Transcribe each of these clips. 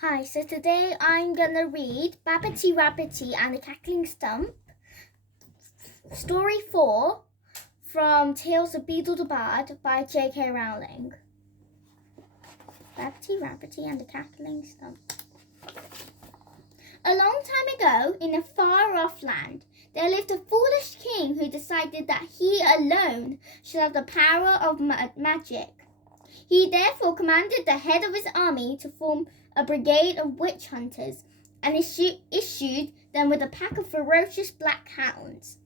Hi, so today I'm gonna read Babbity Rabbity and the Cackling Stump, Story 4 from Tales of Beedle the Bard by J.K. Rowling. Babbity Rabbity and the Cackling Stump. A long time ago, in a far-off land, there lived a foolish king who decided that he alone should have the power of magic. He therefore commanded the head of his army to form a brigade of witch hunters and issued them with a pack of ferocious black hounds.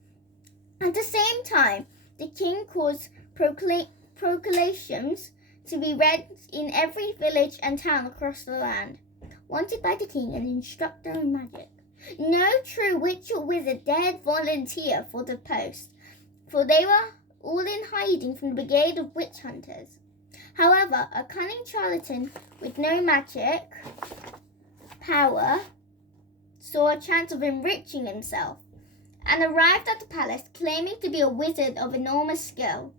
At the same time, the king caused proclamations to be read in every village and town across the land. Wanted by the king, an instructor in magic. No true witch or wizard dared volunteer for the post, for they were all in hiding from the brigade of witch hunters. However, a cunning charlatan with no magic power saw a chance of enriching himself and arrived at the palace claiming to be a wizard of enormous skill.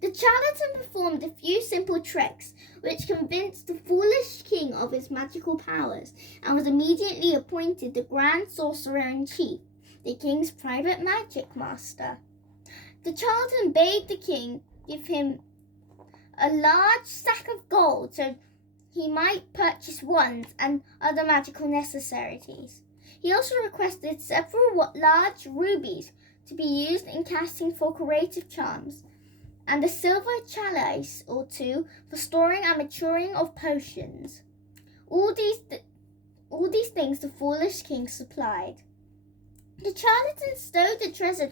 The charlatan performed a few simple tricks which convinced the foolish king of his magical powers and was immediately appointed the Grand Sorcerer-in-Chief, the king's private magic master. The charlatan bade the king give him a large sack of gold so he might purchase wands and other magical necessities. He also requested several large rubies to be used in casting for curative charms, and a silver chalice or two for storing and maturing of potions. All these things the foolish king supplied. The charlatan stowed the treasure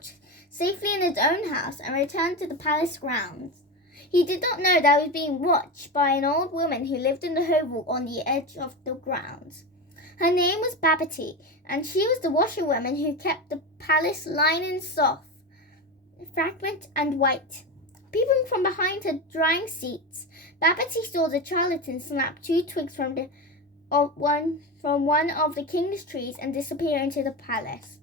safely in his own house and returned to the palace grounds. He did not know that he was being watched by an old woman who lived in the hovel on the edge of the grounds. Her name was Babbity, and she was the washerwoman who kept the palace linen soft, fragrant, and white. Peeping from behind her drying seats, Babbity saw the charlatan snap 2 twigs from one of the king's trees and disappear into the palace.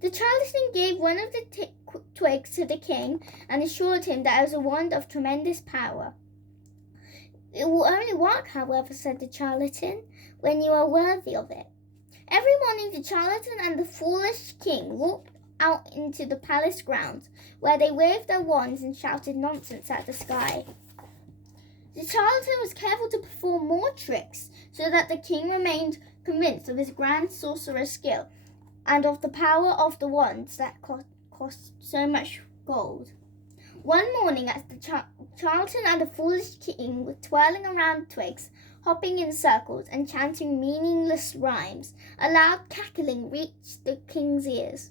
The charlatan gave one of the twigs to the king and assured him that it was a wand of tremendous power. It will only work, however, said the charlatan, when you are worthy of it. Every morning the charlatan and the foolish king walked out into the palace grounds, where they waved their wands and shouted nonsense at the sky. The charlatan was careful to perform more tricks, so that the king remained convinced of his grand sorcerer's skill and of the power of the wands that cost so much gold. One morning, as the charlatan and the foolish king were twirling around twigs, hopping in circles and chanting meaningless rhymes, a loud cackling reached the king's ears.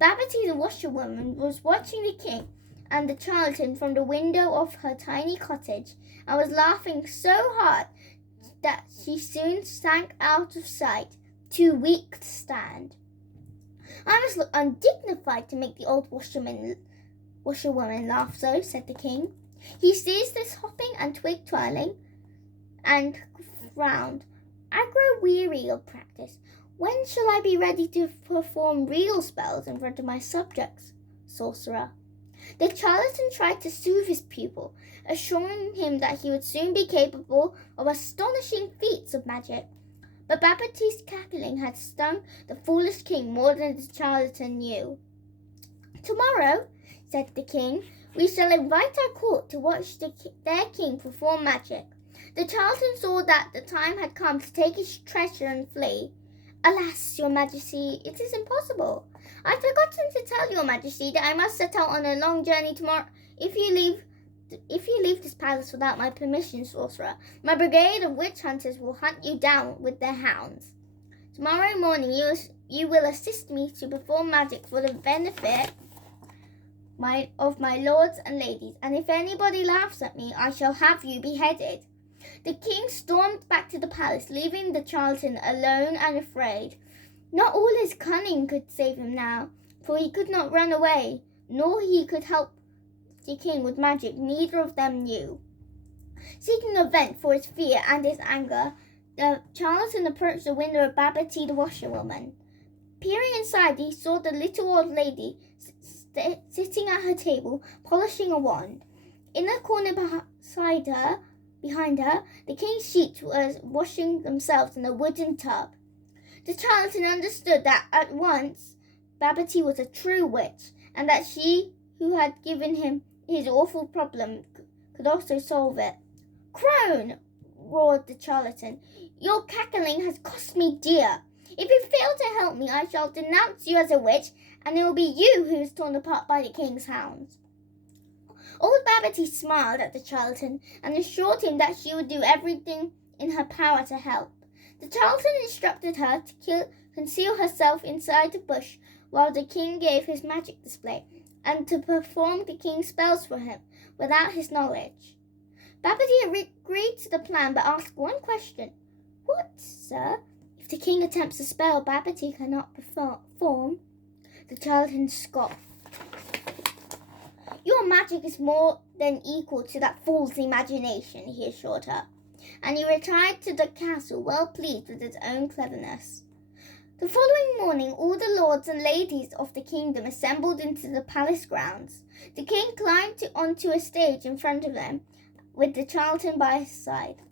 Babbity the washerwoman was watching the king and the charlatan from the window of her tiny cottage and was laughing so hard that she soon sank out of sight, too weak to stand. I must look undignified to make the old washerwoman laugh so, said the king. He ceased this hopping and twig twirling and frowned. I grow weary of practice. When shall I be ready to perform real spells in front of my subjects, sorcerer? The charlatan tried to soothe his pupil, assuring him that he would soon be capable of astonishing feats of magic. But Babbity's cackling had stung the foolish king more than the charlatan knew. Tomorrow, said the king, we shall invite our court to watch their king perform magic. The charlatan saw that the time had come to take his treasure and flee. Alas, your majesty, it is impossible. I've forgotten to tell your majesty that I must set out on a long journey tomorrow. If you leave this palace without my permission, sorcerer, my brigade of witch hunters will hunt you down with their hounds. Tomorrow morning you will assist me to perform magic for the benefit of my lords and ladies, and if anybody laughs at me, I shall have you beheaded. The king stormed back to the palace, leaving the charlatan alone and afraid. Not all his cunning could save him now, for he could not run away, nor he could help the king with magic neither of them knew. Seeking a vent for his fear and his anger, the charlatan approached the window of Babbity the washerwoman. Peering inside, he saw the little old lady sitting at her table, polishing a wand. In a corner beside her, Behind her, the king's sheep were washing themselves in a wooden tub. The charlatan understood that at once Babbity was a true witch, and that she who had given him his awful problem could also solve it. "Crone!" roared the charlatan. "Your cackling has cost me dear. If you fail to help me, I shall denounce you as a witch, and it will be you who is torn apart by the king's hounds." Old Babbity smiled at the charlatan and assured him that she would do everything in her power to help. The charlatan instructed her to conceal herself inside the bush while the king gave his magic display, and to perform the king's spells for him without his knowledge. Babbity agreed to the plan, but asked one question. "What, sir? If the king attempts a spell Babbity cannot perform?" The charlatan scoffed. "Your magic is more than equal to that fool's imagination," he assured her, and he retired to the castle well pleased with his own cleverness. The following morning all the lords and ladies of the kingdom assembled into the palace grounds. The king climbed onto a stage in front of them, with the charlatan by his side.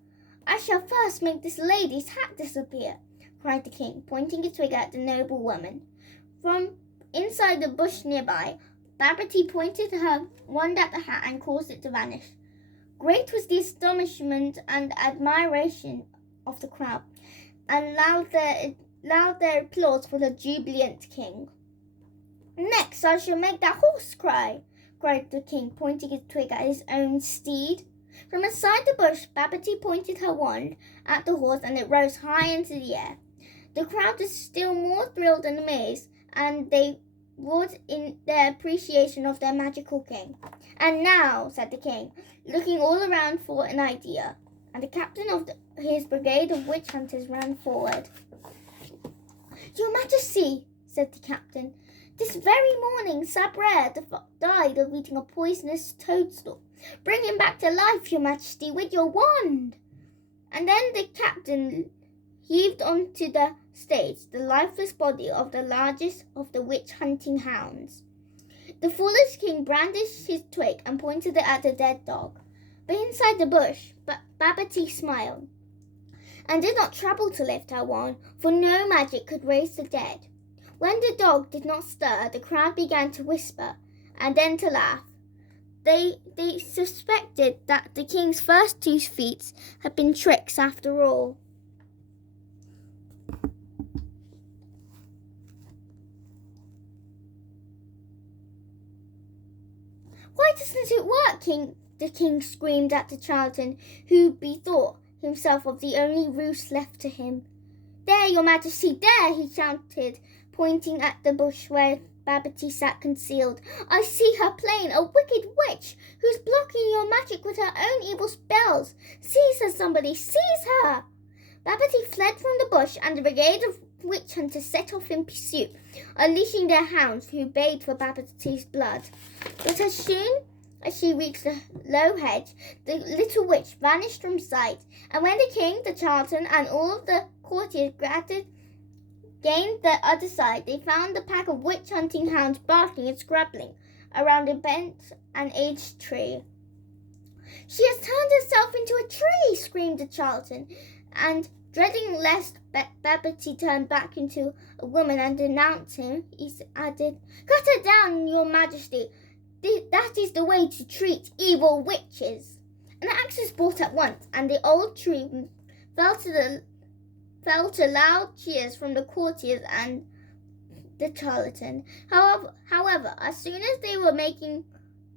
"I shall first make this lady's hat disappear," cried the king, pointing a twig at the noble woman. From inside the bush nearby, Babbity pointed her wand at the hat and caused it to vanish. Great was the astonishment and admiration of the crowd, and loud their applause for the jubilant king. "Next I shall make that horse cry," cried the king, pointing a twig at his own steed. From inside the bush, Babbity pointed her wand at the horse, and it rose high into the air. The crowd was still more thrilled and amazed, and they roared in their appreciation of their magical king. "And now," said the king, looking all around for an idea, and the captain of his brigade of witch hunters ran forward. "Your Majesty," said the captain, "this very morning Sabre died of eating a poisonous toadstool. Bring him back to life, Your Majesty, with your wand." And then the captain heaved onto the stage the lifeless body of the largest of the witch-hunting hounds. The foolish king brandished his twig and pointed it at the dead dog. But inside the bush, Babbity smiled, and did not trouble to lift her wand, for no magic could raise the dead. When the dog did not stir, the crowd began to whisper, and then to laugh. They suspected that the king's first two feats had been tricks after all. "Why doesn't it work, the king screamed at the charlatan, who bethought himself of the only ruse left to him. "There, Your Majesty, there," he shouted, pointing at the bush where Babbity sat concealed. "I see her plain, a wicked witch, who's blocking your magic with her own evil spells. Seize her, somebody, seize her!" Babbity fled from the bush, and the brigade of witch hunters set off in pursuit, unleashing their hounds, who bayed for Babbity's blood. But as soon as she reached the low hedge, the little witch vanished from sight, and when the king, the charlatan, and all of the courtiers gained the other side, they found the pack of witch-hunting hounds barking and scrabbling around a bent and aged tree. "She has turned herself into a tree!" screamed the charlatan, and dreading lest Babbity turn back into a woman and denounce him, he added, "Cut her down, Your Majesty. That is the way to treat evil witches." An axe was brought at once, and the old tree fell to loud cheers from the courtiers and the charlatan. However, as soon as they were making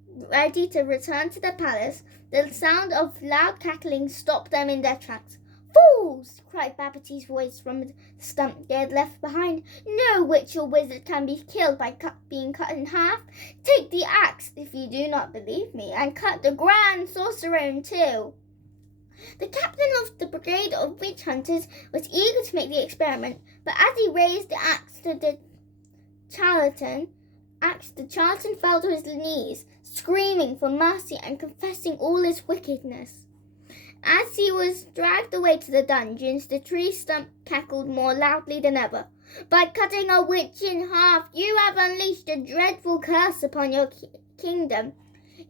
ready to return to the palace, the sound of loud cackling stopped them in their tracks. "Fools!" cried Babbity's voice from the stump they had left behind. "No witch or wizard can be killed by being cut in half. Take the axe, if you do not believe me, and cut the grand sorcerer in two." The captain of the brigade of witch hunters was eager to make the experiment, but as he raised the axe to the charlatan fell to his knees, screaming for mercy and confessing all his wickedness. As he was dragged away to the dungeons, the tree stump cackled more loudly than ever. "By cutting a witch in half, you have unleashed a dreadful curse upon your kingdom,"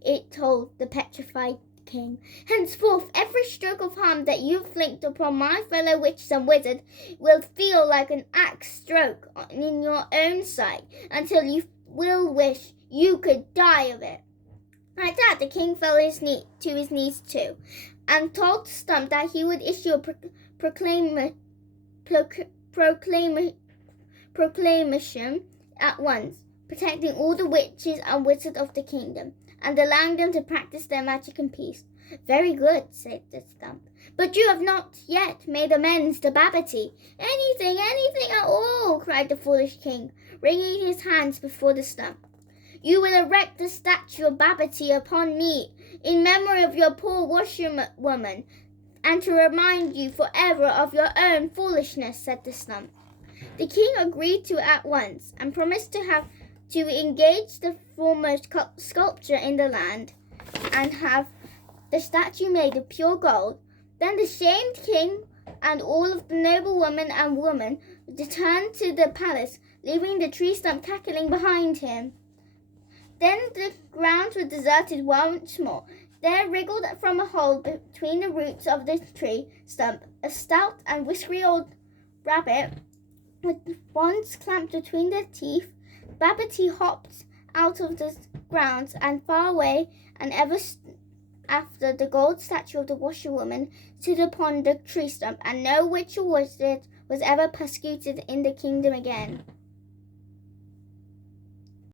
it told the petrified king. Henceforth, every stroke of harm that you inflict upon my fellow witches and wizard will feel like an axe stroke in your own sight, until you will wish you could die of it." At that, the king fell to his knees too, and told Stump that he would issue a proclamation at once, protecting all the witches and wizards of the kingdom, and allowing them to practice their magic in peace. "Very good," said the Stump. "But you have not yet made amends to Babbity." Anything at all," cried the foolish king, wringing his hands before the Stump. "You will erect a statue of Babbity upon me, in memory of your poor washerwoman, and to remind you forever of your own foolishness," said the Stump. The king agreed to it at once, and promised to engage the foremost sculptor in the land, and have the statue made of pure gold. Then the shamed king and all of the noblewomen and women returned to the palace, leaving the tree stump cackling behind him. Then the grounds were deserted once more. There wriggled from a hole between the roots of the tree stump a stout and whiskery old rabbit with wands clamped between their teeth. Babbity hopped out of the grounds and far away, and ever after the gold statue of the washerwoman stood upon the tree stump, and no witch or wizard was ever persecuted in the kingdom again.